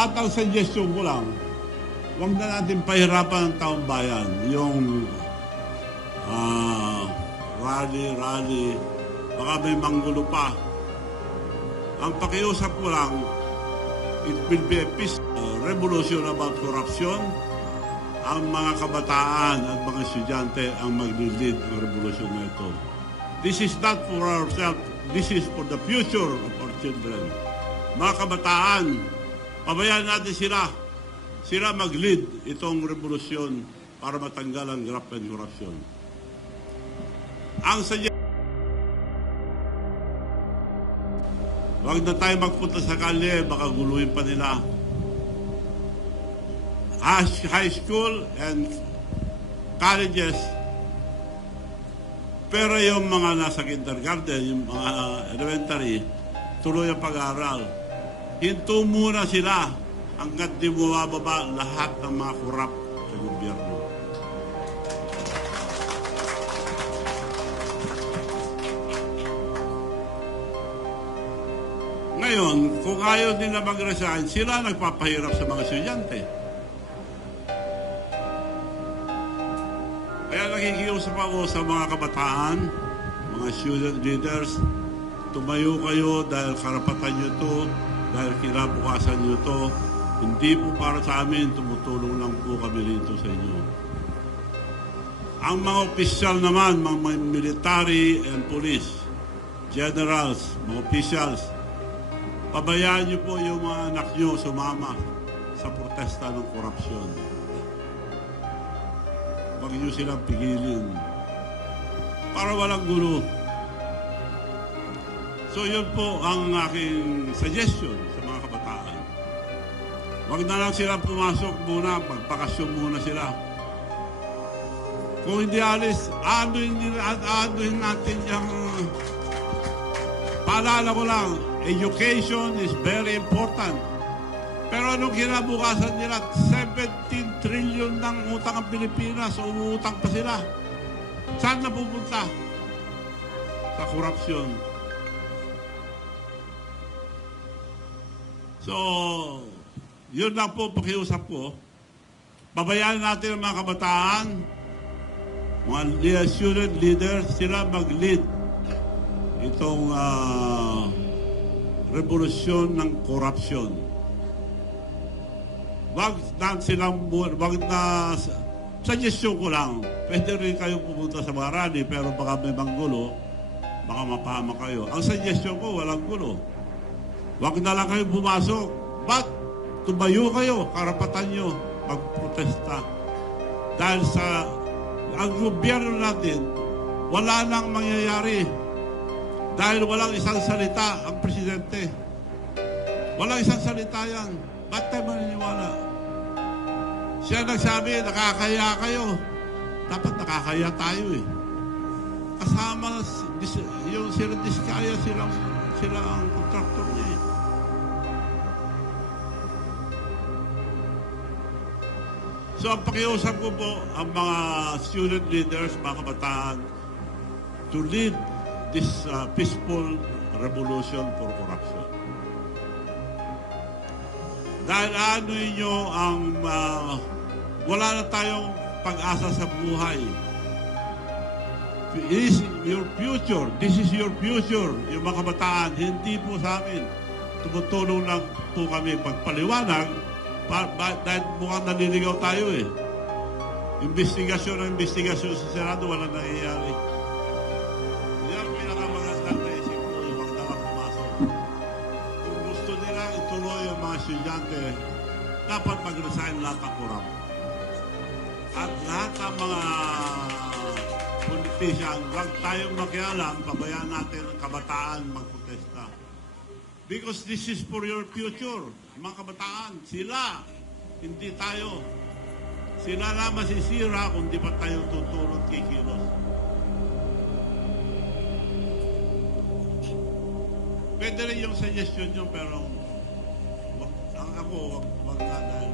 At ang suggestion ko lang, huwag na natin pahirapan ang taong bayan. Yung rally, baka may manggulo pa. Ang pakiusap ko lang, it will be a peace revolution about corruption. Ang mga kabataan at mga estudyante ang mag-lead ang revolusyon na ito. This is not for ourselves, this is for the future of our children. Mga kabataan, pabayaan natin sila mag-lead itong revolusyon para matanggal ang graft and corruption. Ang wag na tayo magpunta sa kalye, baka guluhin pa nila. High school and colleges, pero yung mga nasa kindergarten, yung mga elementary, tuloy ang pag-aaral. Hinto muna sila hanggat di bumababa lahat ng mga korap sa gobyerno. Ngayon, kung ayaw nila mag-resign, sila nagpapahirap sa mga estudyante. Kaya nakikiusap ako sa mga kabataan, mga student leaders, tumayo kayo dahil karapatan nyo to, dahil kinabukasan nyo to. Hindi po para sa amin, tumutulong lang po kami rito sa inyo. Ang mga opisyal naman, mga military and police, generals, mga officials, pabayaan niyo po yung mga anak niyo sumama sa protesta ng korupsyon. Huwag niyo silang pigilin para walang gulo. So yun po ang aking suggestion sa mga kabataan. Huwag na lang silang pumasok muna, magpakasyon muna sila. Kung hindi alis, anuhin natin yung... Paalala ko lang, education is very important. Pero anong kinabukasan nila? 17 trillion ng utang ang Pilipinas, so umuutang pa sila. Saan na pupunta? Sa korupsyon. So, yun lang po pakiusap ko. Pabayaan natin ang mga kabataan, mga student leaders, sila mag-lead itong revolusyon ng korupsyon. Wag na suggestion ko lang, pwede rin kayo pumunta sa mga rally, pero baka may manggulo, baka mapahama kayo. Ang suggestion ko, walang gulo. Wag na lang kayo pumasok. But, tumayo kayo, karapatan nyo, magprotesta. Dahil sa ang gobyerno natin, wala nang mangyayari. Dahil walang isang salita ang presidente. Walang isang salita yan. Ba't tayo maniniwala? Siya nagsabi, nakakaya kayo. Dapat nakakaya tayo eh. Kasama yung sila Diskaya, sila ang kontraktor niya eh. So ang pakiusap ko po ang mga student leaders, mga kabataan, to lead this peaceful revolution for corruption. Dahil ano nyo ang wala na tayong pag-asa sa buhay. This is your future. This is your future. Yung mga kabataan, hindi po sa amin. Tumutulong lang po kami pagpaliwanag dahil mukhang naliligaw tayo eh. Investigasyon sa Senado, walang nangyayari. Yan ang pinakamagandang naisip ko, huwag na lang pumasok. Kung gusto nila ituloy yung mga estudyante, dapat mag-resign lahat ang korap. At lahat ng mga politician, huwag tayong makialam, pabayaan natin ang kabataan magprotesta. Because this is for your future. Mga kabataan, sila, hindi tayo. Sila na masisira kung di pa tayo tutulong kikilos. Pwede rin yung suggestion nyo, pero wag na dahil